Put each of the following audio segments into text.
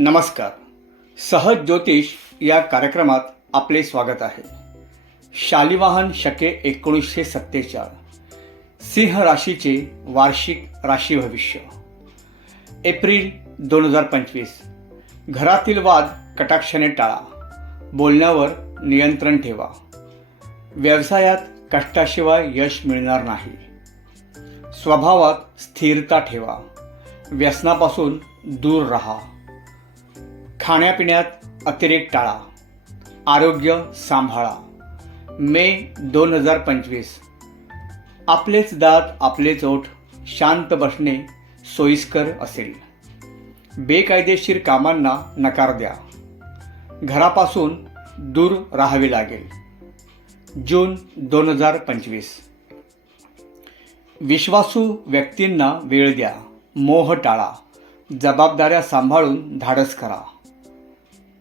नमस्कार. सहज ज्योतिष या कार्यक्रमात आपले स्वागत आहे. शालिवाहन शके एकोणीसशे सत्तेचाळ. सिंह राशीचे वार्षिक राशी भविष्य. एप्रिल दोन हजार पंचवीस. घरातील वाद कटाक्षाने टाळा. बोलण्यावर नियंत्रण ठेवा. व्यवसायात कष्टाशिवाय यश मिळणार नाही. स्वभावात स्थिरता ठेवा. व्यसनापासून दूर राहा. खाण्यापिण्यात अतिरेक टाळा. आरोग्य सांभाळा. मे दोन हजार पंचवीस. आपलेच दात आपलेच ओठ शांत बसणे सोयीस्कर असेल. बेकायदेशीर कामांना नकार द्या. घरापासून दूर राहावे लागेल. जून दोन हजार पंचवीस. विश्वासू व्यक्तींना वेळ द्या. मोह टाळा. जबाबदाऱ्या सांभाळून धाडस करा.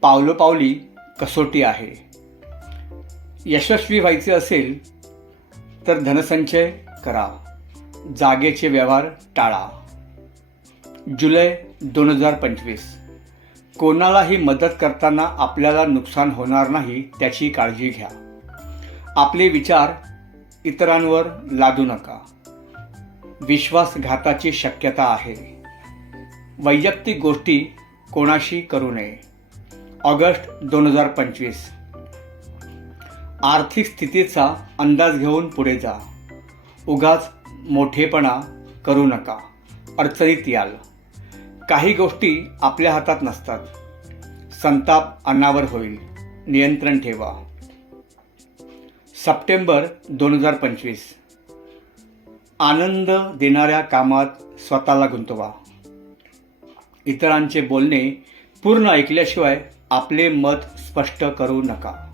पावलोपावली कसोटी आहे. यशस्वी व्हायचे असेल तर धनसंचय करा. जागेचे व्यवहार टाळा. जुलै दोन हजार पंचवीस. कोणालाही मदत करताना आपल्याला नुकसान होणार नाही त्याची काळजी घ्या. आपले विचार इतरांवर लादू नका. विश्वासघाताची शक्यता आहे. वैयक्तिक गोष्टी कोणाशी करू नये. ऑगस्ट दोन हजार पंचवीस. आर्थिक स्थितीचा अंदाज घेऊन पुढे जा. उगाच मोठेपणा करू नका. अडचणीत याल. काही गोष्टी आपल्या हातात नसतात. संताप अन्नावर होईल. नियंत्रण ठेवा. सप्टेंबर दोन हजार पंचवीस. आनंद देणाऱ्या कामात स्वतःला गुंतवा. इतरांचे बोलणे पूर्ण ऐकल्याशिवाय आपले मत स्पष्ट करू नका.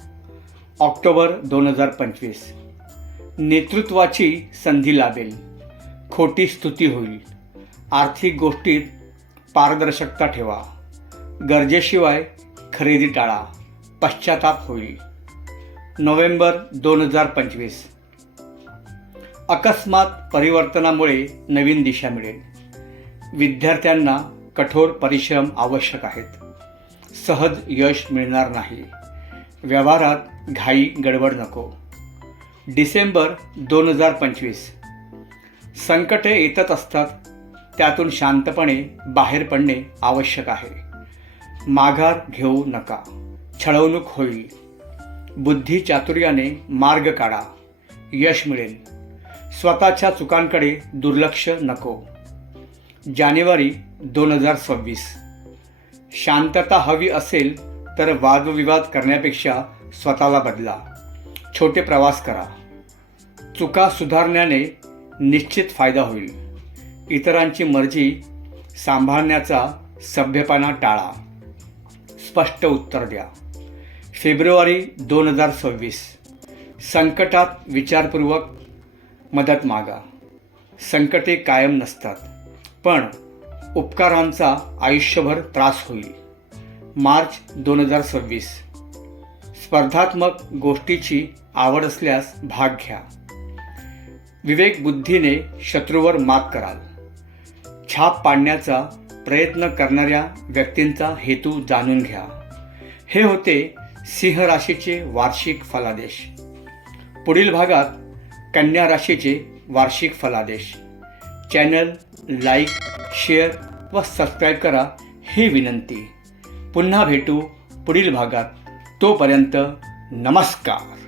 ऑक्टोबर दोन हजार पंचवीस. नेतृत्वाची संधी लाभेल. खोटी स्तुती होईल. आर्थिक गोष्टीत पारदर्शकता ठेवा. गरजेशिवाय खरेदी टाळा. पश्चाताप होईल. नोव्हेंबर दोन हजार पंचवीस. अकस्मात परिवर्तनामुळे नवीन दिशा मिळेल. विद्यार्थ्यांना कठोर परिश्रम आवश्यक आहेत. सहज यश मिळणार नाही. व्यवहारात घाई गडबड नको. डिसेंबर दोन हजार पंचवीस. संकटे येतच असतात. त्यातून शांतपणे बाहेर पडणे आवश्यक आहे. माघार घेऊ नका. छळवणूक होईल. बुद्धी चातुर्याने मार्ग काढा. यश मिळेल. स्वतःच्या चुकांकडे दुर्लक्ष नको. जानेवारी दोन हजार सव्वीस. शांतता हवी असेल तर वादविवाद करण्यापेक्षा स्वतःला बदला. छोटे प्रवास करा. चुका सुधारण्याने निश्चित फायदा होईल. इतरांची मर्जी सांभाळण्याचा सभ्यपणा टाळा. स्पष्ट उत्तर द्या. फेब्रुवारी दोन हजार सव्वीस. संकटात विचारपूर्वक मदत मागा. संकटे कायम नसतात. पण उपकारांचा आयुष्यभर त्रास होईल. मार्च दोन हजार सव्वीस. स्पर्धात्मक गोष्टीची आवड असल्यास भाग घ्या. विवेक बुद्धीने शत्रूवर मात कराल. छाप पाडण्याचा प्रयत्न करणाऱ्या व्यक्तींचा हेतू जाणून घ्या. हे होते सिंह राशीचे वार्षिक फलादेश. पुढील भागात कन्या राशीचे वार्षिक फलादेश. चॅनल लाईक शेअर व सबस्क्राईब करा ही विनंती. पुन्हा भेटू पुढील भागात. तोपर्यंत नमस्कार.